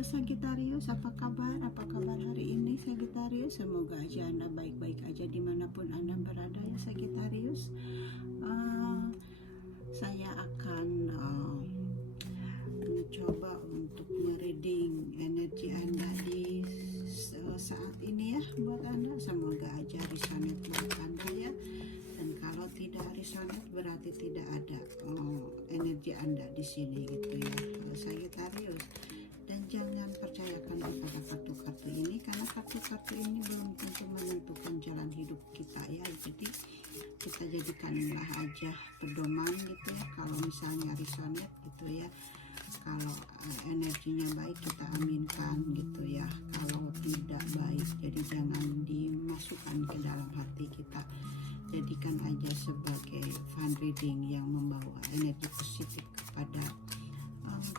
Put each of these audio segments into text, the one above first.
Halo Sagittarius, apa kabar? Apa kabar hari ini Sagittarius? Semoga aja Anda baik-baik aja dimanapun Anda berada ya Sagittarius. Saya akan mencoba untuk mereading energi Anda di saat ini ya buat Anda. Semoga aja resonate buat Anda ya. Dan kalau tidak resonate berarti tidak ada energi Anda di sini gitu ya Sagittarius. Dan jangan percayakan kepada kartu-kartu ini karena kartu-kartu ini belum tentu menentukan jalan hidup kita ya. Jadi kita jadikanlah aja pedoman gitu ya. Kalau misalnya resonate gitu ya, kalau energinya baik kita aminkan gitu ya. Kalau tidak baik jadi jangan dimasukkan ke dalam hati kita. Jadikan aja sebagai fun reading yang membawa energi positif kepada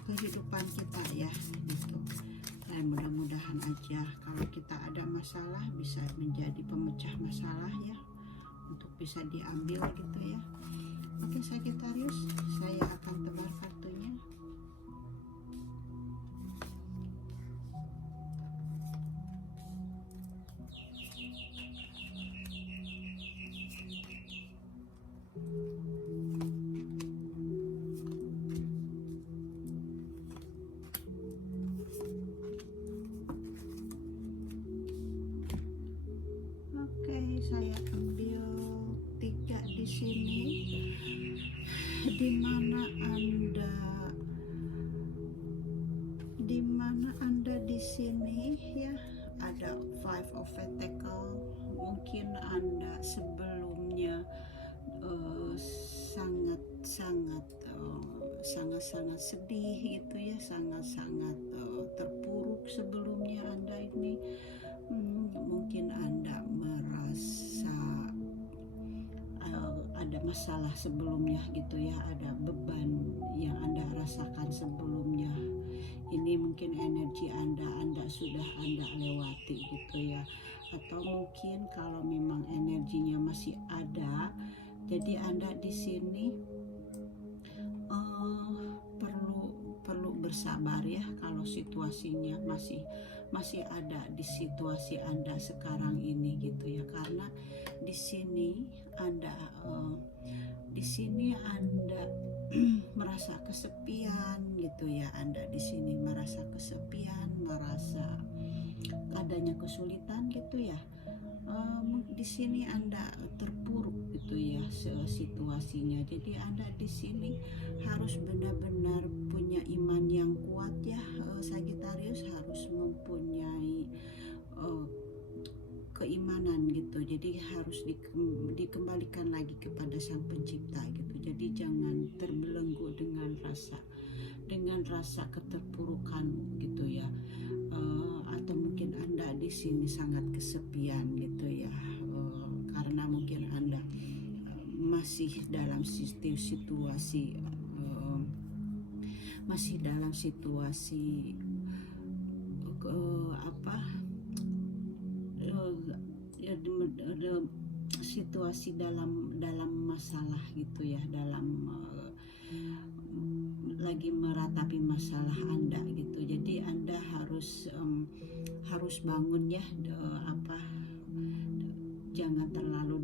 kehidupan kita ya gitu. Dan mudah-mudahan aja kalau kita ada masalah bisa menjadi pemecah masalah ya, untuk bisa diambil gitu ya. Oke Sagittarius, saya akan tebar kartunya. Saya ambil 3 di sini, di mana anda di sini ya. Ada 5 of Pentacle. Mungkin anda sebelumnya sangat-sangat sedih gitu ya, sangat-sangat terpuruk sebelumnya anda ini. Mungkin anda merasa ada masalah sebelumnya gitu ya, ada beban yang anda rasakan sebelumnya. Ini mungkin energi anda sudah lewati gitu ya. Atau mungkin kalau memang energinya masih ada, jadi anda di sini perlu bersabar ya. Kalau situasinya masih ada di situasi anda sekarang ini gitu ya, karena di sini anda merasa kesepian gitu ya. Anda di sini merasa kesepian, merasa adanya kesulitan gitu ya. Di sini anda terpuruk gitu ya situasinya. Jadi anda di sini harus benar-benar punya iman yang kuat ya Sagittarius, harus mempunyai keimanan gitu. Jadi harus dikembalikan lagi kepada Sang Pencipta gitu. Jadi jangan terbelenggu dengan rasa keterpurukan gitu ya. Atau mungkin anda di sini sangat kesepian gitu ya, karena mungkin anda masih dalam situasi situasi dalam masalah gitu ya, dalam lagi meratapi masalah anda gitu. Jadi anda harus bangun ya, jangan terlalu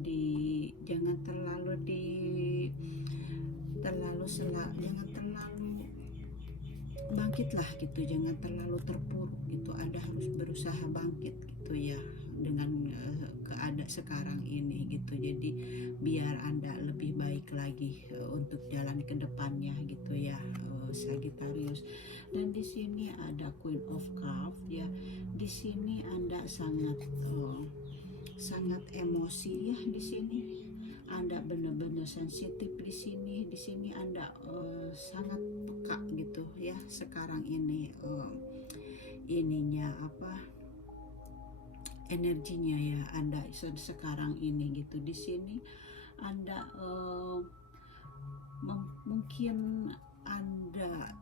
bangkit lah gitu, jangan terlalu terpuruk gitu. Anda harus berusaha bangkit gitu ya dengan keadaan sekarang ini gitu. Jadi biar anda lebih baik lagi untuk jalan ke depannya gitu ya Sagittarius. Dan di sini ada Queen of Cups ya. Di sini anda sangat emosi ya. Di sini anda benar-benar sensitif di sini. Di sini anda sangat peka gitu ya sekarang ini, energinya ya anda sekarang ini gitu. Di sini anda mungkin anda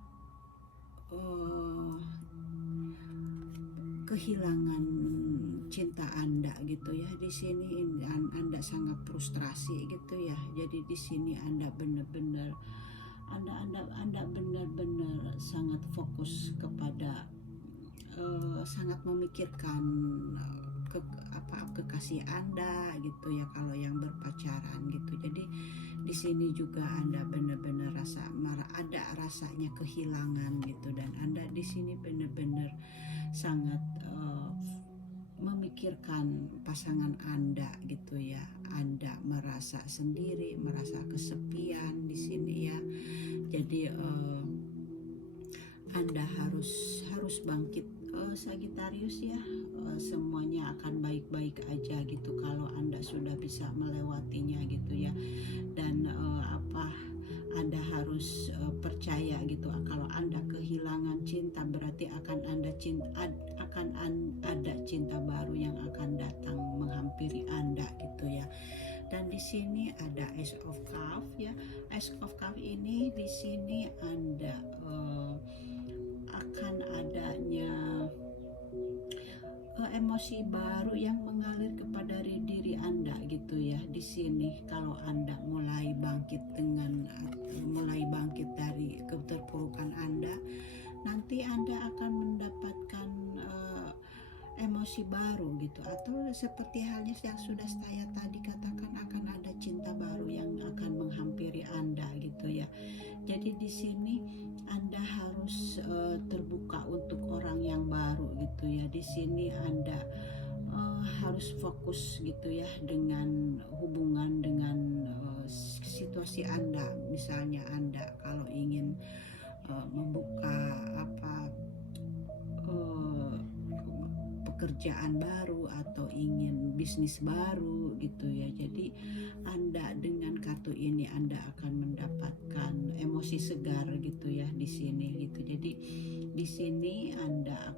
kehilangan cinta anda gitu ya. Di sini anda sangat frustrasi gitu ya. Jadi di sini anda benar-benar sangat fokus kepada sangat memikirkan kekasih Anda gitu ya, kalau yang berpacaran gitu. Jadi di sini juga Anda benar-benar ada rasanya kehilangan gitu, dan Anda di sini benar-benar sangat memikirkan pasangan Anda gitu ya. Anda merasa sendiri, merasa kesepian di sini ya. Jadi Anda harus bangkit, Sagitarius ya. Semuanya akan baik-baik aja gitu kalau Anda sudah bisa melewatinya gitu ya. Dan Anda harus percaya gitu, kalau Anda kehilangan cinta berarti akan ada cinta baru yang akan datang menghampiri Anda gitu ya. Dan di sini ada Ace of Cups ya. Ace of Cups ini di sini Anda akan adanya emosi baru yang mengalir kepada diri Anda gitu ya. Di sini kalau Anda mulai bangkit dari keterpurukan Anda, nanti Anda akan mendapatkan emosi baru gitu, atau seperti halnya yang sudah saya tadi katakan, akan ada cinta baru yang akan menghampiri Anda gitu ya. Jadi di sini Anda harus terbuka untuk orang yang baru gitu ya. Di sini Anda harus fokus gitu ya dengan hubungan dengan situasi Anda. Misalnya Anda kalau ingin membuka pekerjaan baru atau ingin bisnis baru gitu ya. Jadi Anda dengan kartu ini Anda akan mendapatkan emosi segar gitu ya di sini gitu. Jadi di sini Anda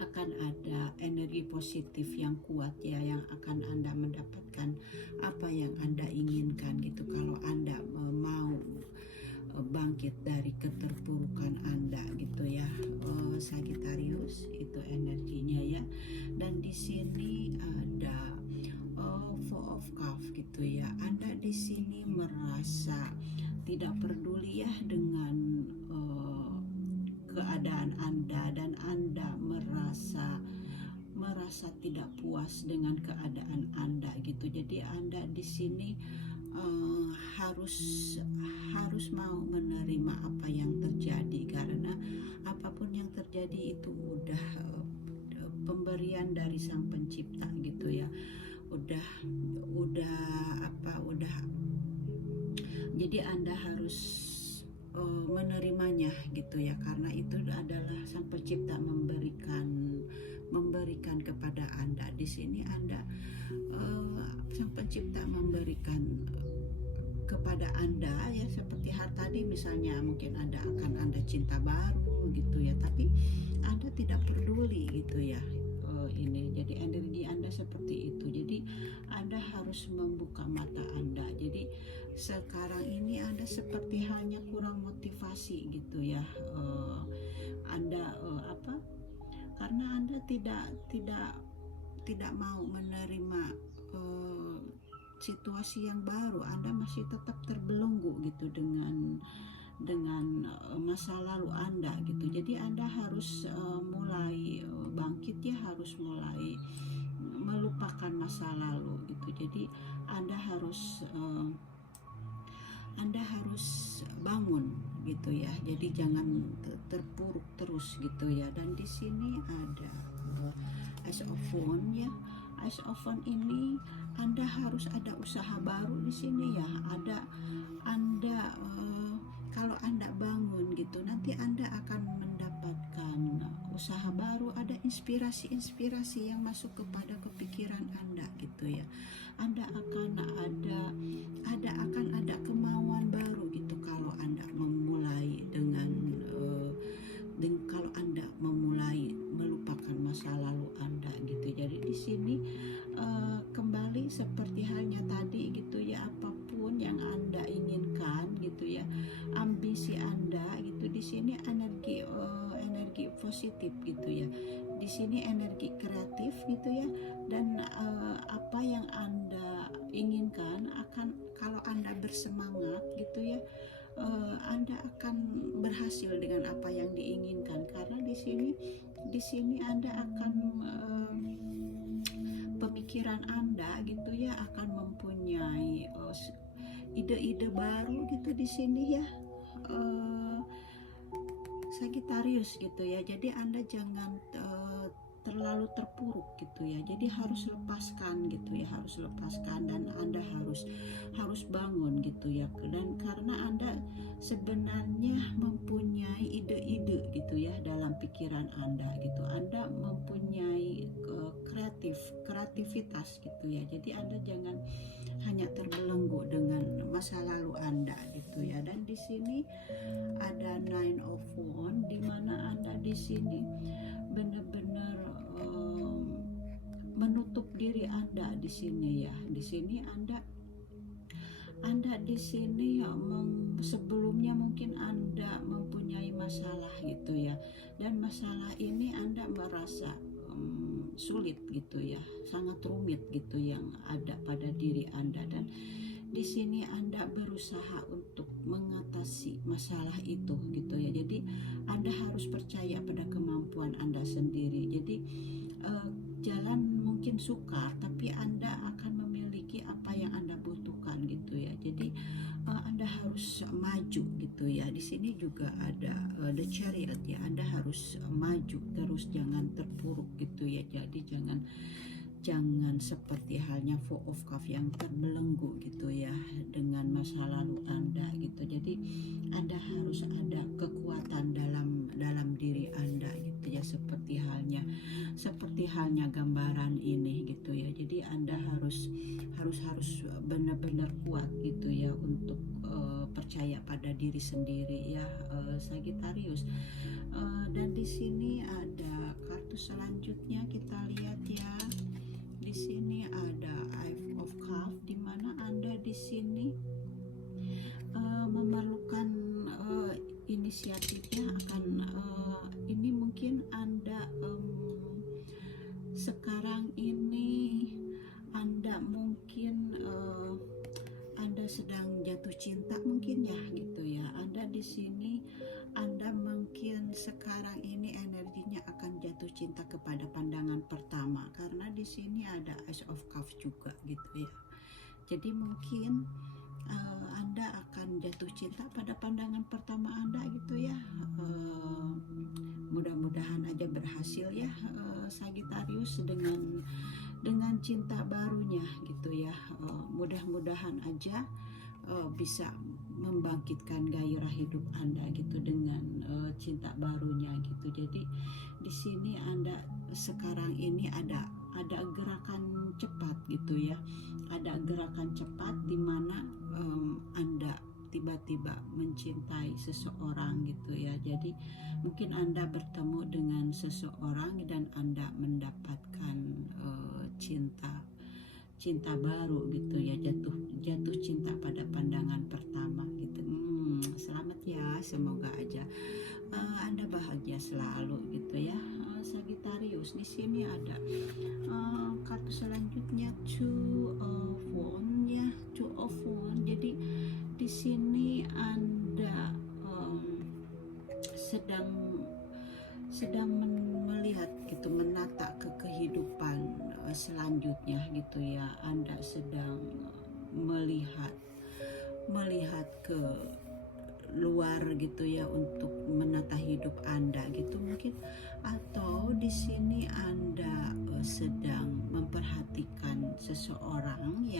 akan ada energi positif yang kuat ya, yang akan Anda mendapatkan apa yang Anda inginkan gitu kalau Anda mau bangkit dari keterpurukan Anda gitu ya. Sagittarius itu energinya ya. Dan di sini ada Four of Cups gitu ya. Anda di sini merasa tidak peduli ya dengan keadaan Anda, dan Anda merasa tidak puas dengan keadaan Anda gitu. Jadi Anda di sini harus mau menerima apa yang terjadi, karena apapun yang terjadi itu udah pemberian dari Sang Pencipta gitu ya. Udah jadi Anda harus menerimanya gitu ya, karena itu adalah Sang Pencipta memberikan kepada Anda. Di sini Anda Sang Pencipta memberikan kepada Anda ya, seperti hal tadi misalnya mungkin akan Anda cinta baru gitu ya, tapi Anda tidak peduli gitu ya. Ini jadi energi Anda seperti itu. Jadi Anda harus membuka mata Anda. Jadi sekarang ini Anda seperti hanya kurang motivasi gitu ya. Anda karena Anda tidak mau menerima situasi yang baru. Anda masih tetap terbelenggu gitu dengan masa lalu Anda gitu. Jadi Anda harus mulai bangkit ya, harus mulai melupakan masa lalu gitu. Jadi Anda harus bangun gitu ya. Jadi jangan terpuruk terus gitu ya. Dan di sini ada Ace of Wands ya. Ace of Wands ini Anda harus ada usaha baru di sini ya. Anda kalau Anda bangun gitu, nanti Anda akan mendapatkan usaha baru, ada inspirasi yang masuk kepada kepikiran Anda gitu ya. Anda akan ada kemauan baru gitu kalau Anda memulai kalau Anda memulai melupakan masa lalu Anda gitu. Jadi di sini kembali seperti halnya tadi gitu ya, apapun yang Anda inginkan gitu ya, ambisi Anda gitu, di sini energi positif gitu ya. Di sini energi kreatif gitu ya, dan apa yang Anda inginkan akan, kalau Anda bersemangat gitu ya, Anda akan berhasil dengan apa yang diinginkan, karena di di sini Anda akan pemikiran Anda gitu ya akan mempunyai ide-ide baru gitu di sini ya, Sagitarius gitu ya. Jadi Anda jangan terlalu terpuruk gitu ya. Jadi harus lepaskan gitu ya, harus lepaskan, dan Anda harus bangun gitu ya. Dan karena Anda sebenarnya mempunyai ide-ide gitu ya dalam pikiran Anda gitu. Anda mempunyai kreativitas gitu ya. Jadi Anda jangan hanya terbelenggu dengan masa lalu Anda gitu ya. Dan di sini ada Nine of Wands, di mana Anda di sini benar-benar menutup diri Anda di sini ya. Di sini Anda di sini sebelumnya mungkin Anda mempunyai masalah gitu ya. Dan masalah ini Anda merasa sulit gitu ya, sangat rumit gitu yang ada pada diri Anda. Dan di sini Anda berusaha untuk mengatasi masalah itu gitu ya. Jadi Anda harus percaya pada kemampuan Anda sendiri. Jadi jalan mungkin sukar, tapi Anda akan memiliki apa yang Anda butuhkan gitu ya. Jadi Anda harus maju gitu ya. Di sini juga ada the Chariot ya. Anda harus maju terus, jangan terpuruk gitu ya. Jadi jangan seperti halnya Four of Cups yang terbelenggu gitu ya dengan masa lalu Anda gitu. Jadi Anda harus ada kekuatan dalam diri Anda gitu ya, seperti halnya gambaran ini gitu ya. Jadi Anda harus benar-benar kuat gitu ya untuk percaya pada diri sendiri ya, Sagittarius. Dan di sini ada kartu selanjutnya, kita lihat ya. Di sini ada Five of Cups, di mana Anda di sini memerlukan inisiatifnya akan ini mungkin Anda sekarang ini Anda mungkin Anda sedang jatuh cinta mungkin ya gitu ya. Anda di sini Anda mungkin sekarang ini energinya akan jatuh cinta kepada pandangan pertama, karena di sini ada Ace of Cups juga gitu ya. Jadi mungkin Anda akan jatuh cinta pada pandangan pertama Anda gitu ya. Mudah-mudahan aja berhasil ya, Sagittarius, dengan cinta barunya gitu ya. Mudah-mudahan aja bisa membangkitkan gairah hidup Anda gitu dengan cinta barunya gitu. Jadi di sini Anda sekarang ini ada gerakan cepat gitu ya. Ada gerakan cepat di mana Anda tiba-tiba mencintai seseorang gitu ya. Jadi mungkin Anda bertemu dengan seseorang dan Anda mendapatkan cinta baru gitu ya, jatuh cinta pada pandangan pertama gitu. Selamat ya, semoga aja Anda bahagia selalu gitu ya, Sagittarius. Di sini ada kartu selanjutnya Two of Wands ya, Two of Wands. Jadi di sini Anda sedang melihat gitu, menata ke kehidupan selanjutnya gitu ya. Anda sedang melihat ke luar gitu ya untuk menata hidup Anda gitu mungkin. Atau di sini Anda sedang memperhatikan seseorang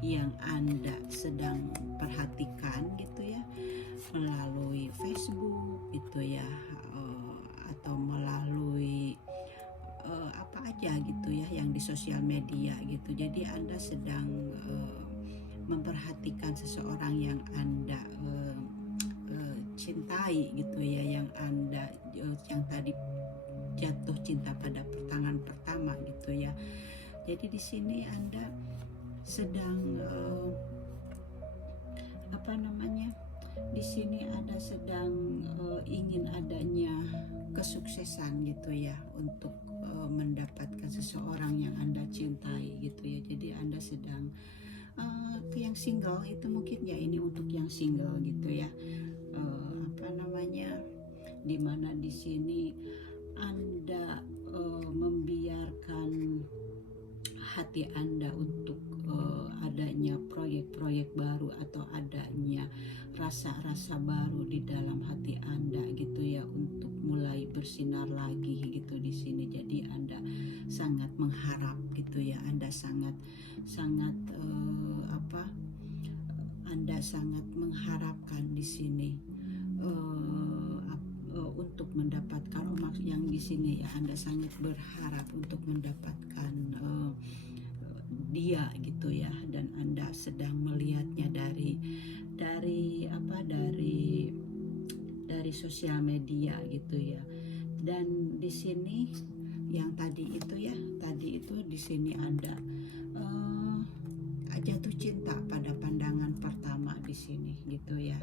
yang Anda sedang perhatikan gitu ya, melalui Facebook gitu ya, atau melalui apa aja gitu ya yang di sosial media gitu. Jadi Anda sedang memperhatikan seseorang yang Anda cintai gitu ya, yang Anda yang tadi jatuh cinta pada pandangan pertama gitu ya. Jadi di sini Anda sedang di sini Anda sedang ingin adanya kesuksesan gitu ya untuk mendapatkan seseorang yang Anda cintai gitu ya. Jadi Anda sedang yang single itu mungkin ya, ini untuk yang single gitu ya. di mana di sini Anda membiarkan hati Anda untuk adanya proyek-proyek baru atau adanya rasa-rasa baru di dalam hati Anda gitu ya, untuk mulai bersinar lagi gitu di sini. Jadi Anda sangat mengharap gitu ya, Anda sangat Anda sangat mengharapkan di sini untuk mendapatkan yang di sini ya, Anda sangat berharap untuk mendapatkan dia gitu ya, dan Anda sedang melihatnya dari sosial media gitu ya. Dan di sini yang tadi itu di sini Anda jatuh cinta pada pandangan pertama di sini gitu ya.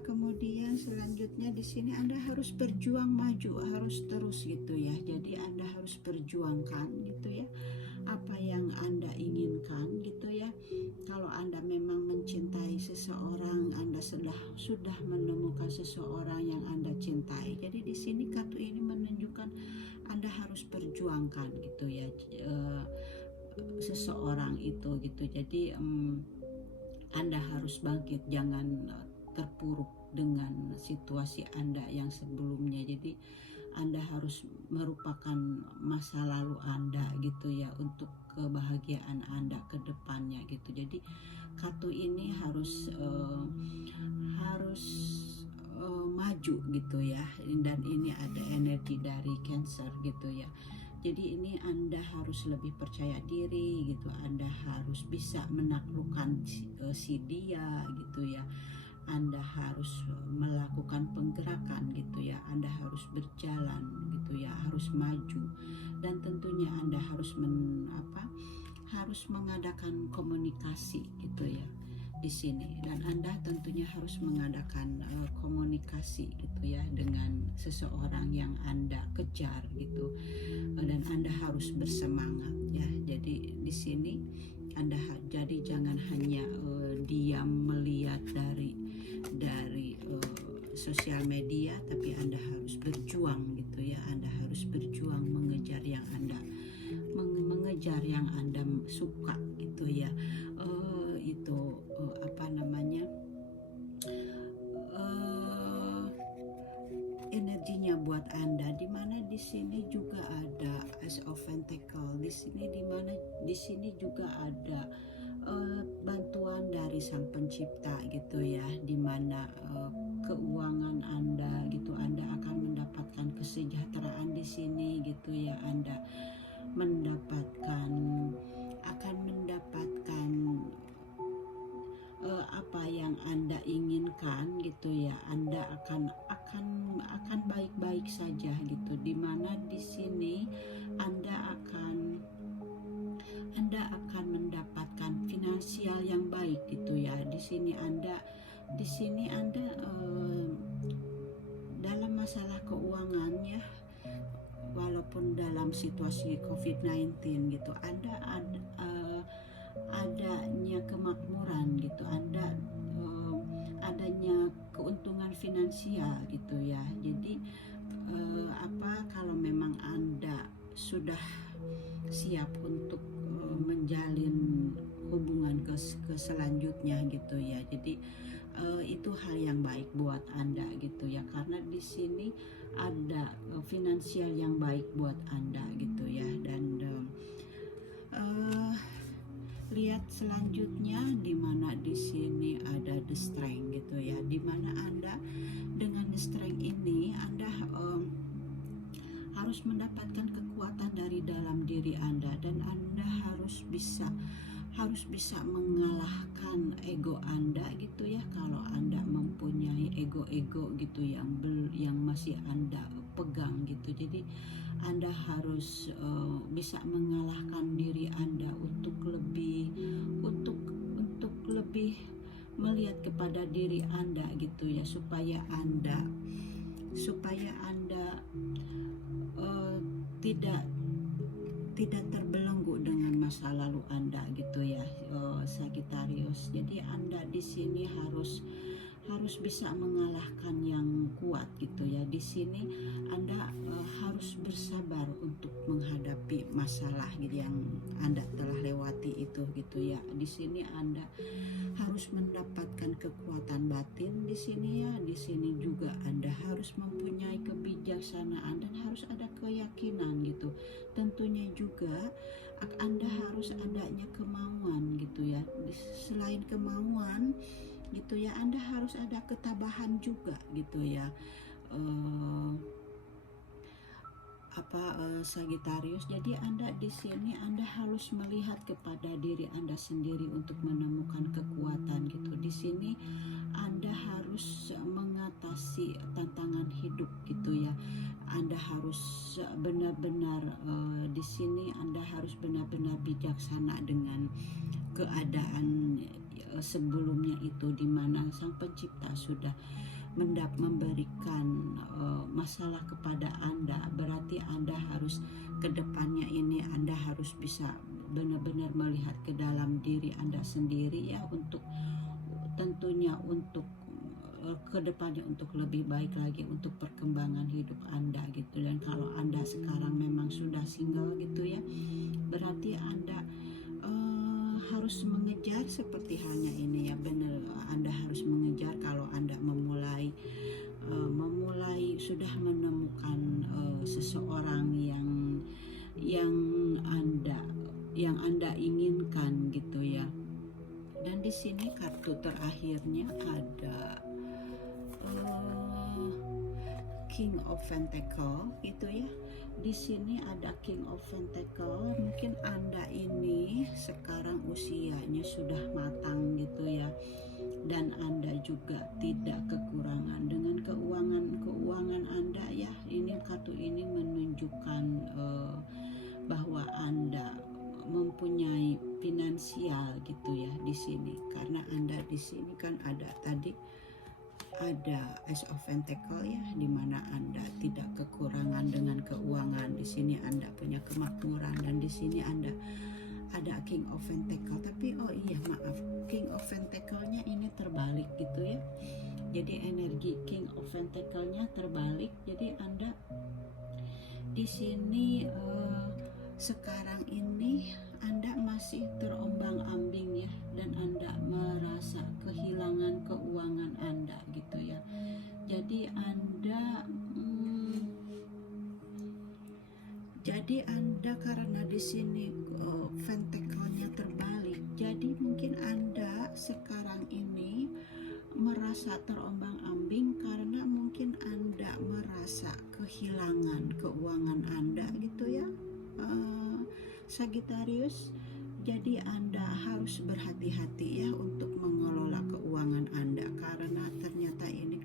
Kemudian selanjutnya di sini Anda harus berjuang maju, harus terus gitu ya. Jadi Anda harus perjuangkan gitu ya apa yang Anda inginkan gitu ya. Kalau Anda memang mencintai seseorang, Anda sudah menemukan seseorang yang Anda cintai. Jadi di sini kartu ini menunjukkan Anda harus perjuangkan gitu ya seseorang itu gitu. Jadi Anda harus bangkit, jangan terpuruk dengan situasi Anda yang sebelumnya. Jadi Anda harus merupakan masa lalu Anda gitu ya, untuk kebahagiaan Anda ke depannya gitu. Jadi kartu ini harus maju gitu ya, dan ini ada energi dari Cancer gitu ya. Jadi ini Anda harus lebih percaya diri gitu, Anda harus bisa menaklukkan si dia gitu ya. Anda harus melakukan penggerakan gitu ya, Anda harus berjalan gitu ya, harus maju, dan tentunya Anda harus mengadakan komunikasi gitu ya di sini. Dan Anda tentunya harus mengadakan komunikasi gitu ya dengan seseorang yang Anda kejar gitu, dan Anda harus bersemangat ya. Jadi di sini Anda jadi jangan hanya diam melihat dari sosial media, tapi Anda harus berjuang gitu ya. Anda harus berjuang mengejar yang Anda suka gitu ya. Energinya buat Anda, di mana di sini juga ada Ace of Pentacle di sini, di sini juga ada bantuan dari Sang Pencipta gitu ya, di mana keuangan Anda gitu, Anda akan mendapatkan kesejahteraan di sini gitu ya. Anda akan mendapatkan apa yang Anda inginkan gitu ya. Anda akan baik-baik saja gitu, di mana di sini Anda akan mendapatkan finansial yang baik gitu ya. Di sini Anda dalam masalah keuangan ya, walaupun dalam situasi COVID-19 gitu, Anda adanya kemakmuran gitu, adanya keuntungan finansial gitu ya. Jadi kalau memang Anda sudah siap untuk menjalin hubungan ke selanjutnya gitu ya. Jadi itu hal yang baik buat Anda gitu ya, karena di sini ada finansial yang baik buat Anda gitu ya. Dan lihat selanjutnya, di mana di sini ada the strength gitu ya, di mana Anda dengan the strength ini Anda harus mendapatkan kekuatan dari dalam diri Anda, dan Anda harus bisa mengalahkan ego Anda gitu ya. Kalau Anda mempunyai ego gitu yang masih Anda pegang gitu, jadi Anda harus bisa mengalahkan diri Anda untuk lebih melihat kepada diri Anda gitu ya, supaya Anda tidak terbelenggu dengan masa lalu Anda gitu ya, Sagittarius. Jadi Anda di sini harus bisa mengalahkan yang kuat gitu ya. Di sini Anda harus bersabar untuk menghadapi masalah gitu yang Anda telah lewati itu gitu ya. Di sini Anda harus mendapatkan kekuatan batin di sini ya. Di sini juga Anda harus mempunyai kebijaksanaan dan harus ada keyakinan gitu. Tentunya juga Anda harus adanya kemauan gitu ya. Selain kemauan gitu ya, Anda harus ada ketabahan juga gitu ya. Sagittarius. Jadi Anda di sini Anda harus melihat kepada diri Anda sendiri untuk menemukan kekuatan gitu. Di sini Anda harus mengatasi tantangan hidup gitu ya. Anda harus benar-benar di sini Anda harus benar-benar bijaksana dengan keadaan sebelumnya itu, di mana Sang Pencipta sudah memberikan masalah kepada Anda. Berarti Anda harus ke depannya ini Anda harus bisa benar-benar melihat ke dalam diri Anda sendiri ya, untuk tentunya untuk ke depannya untuk lebih baik lagi untuk perkembangan hidup Anda gitu. Dan kalau Anda sekarang memang sudah single gitu ya, berarti Anda harus mengejar seperti halnya ini ya, benar, Anda harus mengejar. Kalau Anda memulai sudah menemukan seseorang yang Anda inginkan gitu ya. Dan di sini kartu terakhirnya ada King of Pentacle gitu ya. Di sini ada King of Pentacle. Mungkin Anda ini sekarang usianya sudah matang gitu ya, dan Anda juga tidak kekurangan dengan keuangan Anda ya. Ini kartu ini menunjukkan bahwa Anda mempunyai finansial gitu ya di sini, karena Anda di sini kan ada tadi ada Ace of Pentacle ya, dimana Anda tidak kekurangan dengan keuangan. Di sini Anda punya kemakmuran, dan di sini Anda ada King of Pentacle. Tapi maaf, King of Pentacle-nya ini terbalik gitu ya. Jadi energi King of Pentacle-nya terbalik. Jadi Anda di sini sekarang ini Anda masih terombang-ambing ya, dan Anda merasa kehilangan keuangan Anda gitu ya. Jadi Anda karena di sini pentacle-nya terbalik, jadi mungkin Anda sekarang ini merasa terombang-ambing karena mungkin Anda merasa kehilangan keuangan Anda gitu ya, Sagittarius. Jadi Anda harus berhati-hati ya untuk mengelola keuangan Anda, karena ternyata ini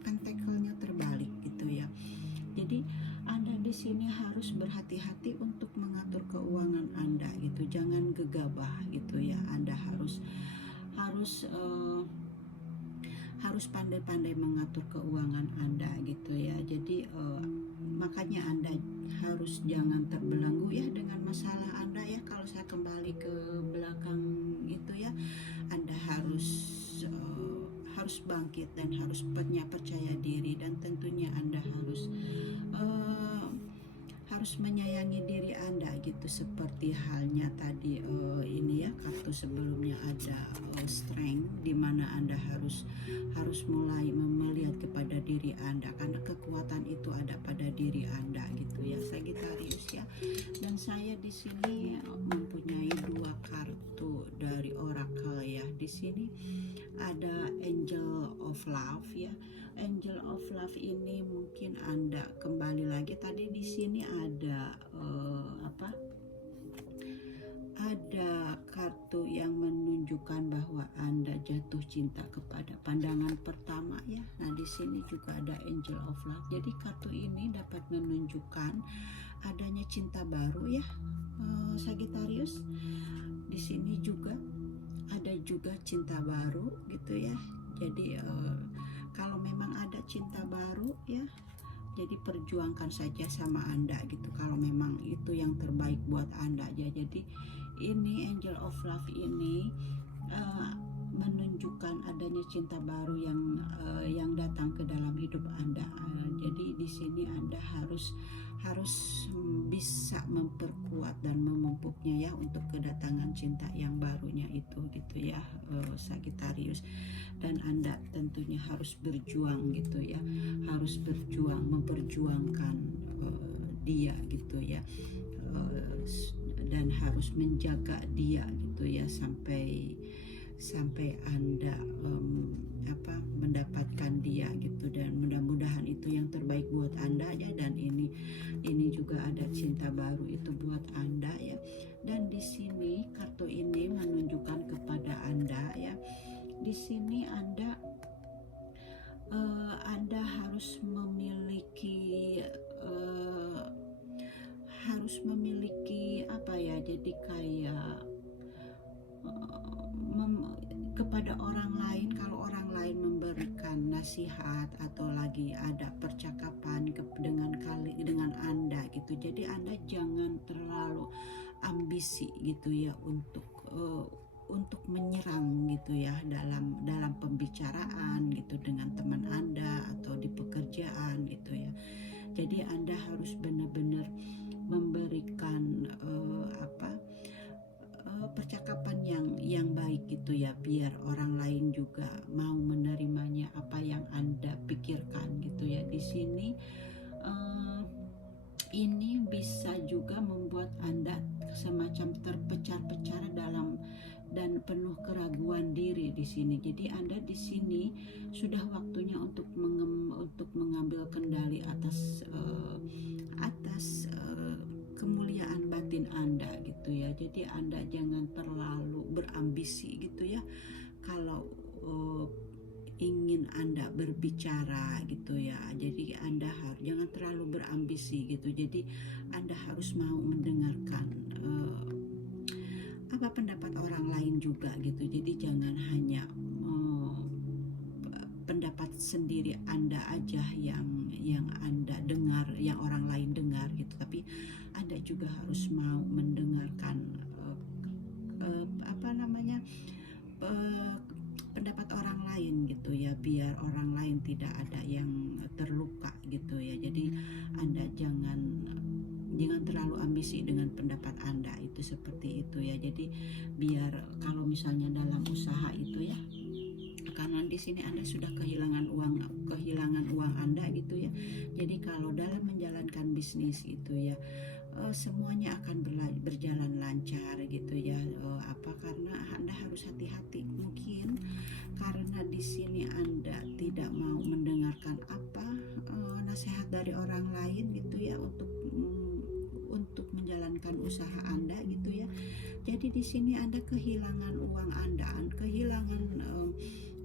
pentacle-nya terbalik gitu ya. Jadi Anda di sini harus berhati-hati untuk mengatur keuangan Anda gitu. Jangan gegabah gitu ya. Anda harus pandai-pandai mengatur keuangan Anda gitu ya. Jadi makanya Anda harus jangan terbelenggu ya dengan masalah Anda ya. Kalau saya kembali ke belakang gitu ya, Anda harus bangkit dan harus punya percaya diri, dan tentunya Anda harus menyayangi diri Anda gitu, seperti halnya tadi ini ya, kartu sebelumnya ada strength, di mana Anda harus mulai melihat kepada diri Anda, karena kekuatan itu ada pada diri Anda gitu ya, Sagittarius ya. Dan saya di sini mempunyai dua kartu dari oracle ya. Di sini ada Angel of Love ya. Angel of Love ini mungkin Anda kembali lagi, tadi di sini ada ada kartu yang menunjukkan bahwa Anda jatuh cinta kepada pandangan pertama ya. Nah, di sini juga ada Angel of Love. Jadi kartu ini dapat menunjukkan adanya cinta baru ya, Sagittarius. Di sini juga ada cinta baru gitu ya. Jadi kalau memang ada cinta baru ya, Jadi perjuangkan saja sama Anda gitu, kalau memang itu yang terbaik buat Anda ya. Jadi ini Angel of Love ini menunjukkan adanya cinta baru yang datang ke dalam hidup Anda. Jadi di sini Anda harus bisa memperkuat dan memupuknya ya, untuk kedatangan cinta yang barunya itu gitu ya, Sagittarius. Dan Anda tentunya harus berjuang gitu ya, harus memperjuangkan dia gitu ya, dan harus menjaga dia gitu ya, sampai Anda mendapatkan dia gitu. Dan mudah-mudahan itu yang terbaik buat Anda ya. Dan ini juga ada cinta baru itu buat Anda ya. Dan di sini kartu ini menunjukkan kepada Anda ya, di sini Anda harus memiliki apa ya, jadi kayak kepada orang lain, kalau orang lain memberikan nasihat atau lagi ada percakapan dengan Anda gitu, jadi Anda jangan terlalu ambisi gitu ya, untuk menyerang gitu ya, dalam pembicaraan gitu dengan teman Anda atau di pekerjaan gitu ya. Jadi Anda harus benar-benar memberikan percakapan yang baik gitu ya, biar orang lain juga mau menerimanya apa yang Anda pikirkan gitu ya. Di sini ini bisa juga membuat Anda semacam terpecah-pecah dan penuh keraguan diri di sini. Jadi Anda di sini sudah waktunya untuk mengambil kendali atas kemuliaan batin Anda gitu ya. Jadi Anda jangan terlalu berambisi gitu ya. Kalau ingin Anda berbicara gitu ya, jadi Anda jangan terlalu berambisi gitu. Jadi Anda harus mau mendengarkan pendapat orang lain juga gitu. Jadi jangan hanya pendapat sendiri Anda aja yang Anda dengar, yang orang lain dengar gitu, tapi Anda juga harus mau mendengarkan pendapat orang lain gitu ya, biar orang lain tidak ada yang terluka gitu ya. Jadi Anda jangan terlalu ambisi dengan pendapat Anda itu, seperti itu ya. Jadi biar kalau misalnya dalam usaha itu ya, karena di sini Anda sudah kehilangan uang Anda gitu ya. Jadi kalau dalam menjalankan bisnis itu ya, semuanya akan berjalan lancar gitu ya. Karena Anda harus hati-hati, mungkin karena di sini Anda tidak mau mendengarkan nasihat dari orang lain gitu ya, untuk menjalankan usaha Anda gitu ya. Jadi di sini Anda kehilangan uang Anda, kehilangan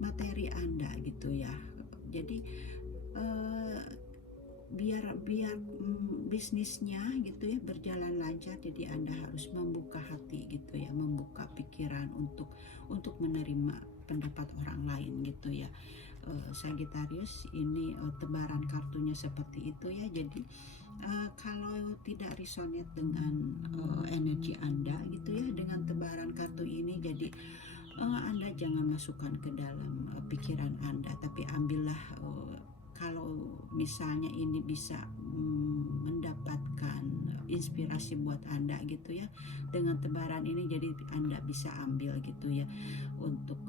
materi Anda gitu ya. Jadi biar bisnisnya gitu ya berjalan lancar, jadi Anda harus membuka hati gitu ya, membuka pikiran untuk menerima pendapat orang lain gitu ya. Sagittarius, ini tebaran kartunya seperti itu ya. Jadi kalau tidak resonate dengan energi Anda gitu ya, dengan tebaran kartu ini, jadi Anda jangan masukkan ke dalam pikiran Anda, tapi ambillah kalau misalnya ini bisa mendapatkan inspirasi buat Anda gitu ya, dengan tebaran ini, jadi Anda bisa ambil gitu ya, untuk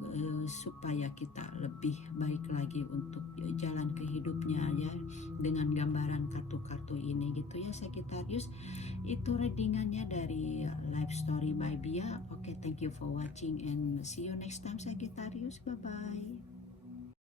supaya kita lebih baik lagi untuk jalan ke hidupnya ya, dengan gambaran kartu-kartu ini gitu ya, Sagittarius. Itu readingannya dari Life Story by Bia. Oke, thank you for watching and see you next time, Sagittarius. Bye bye.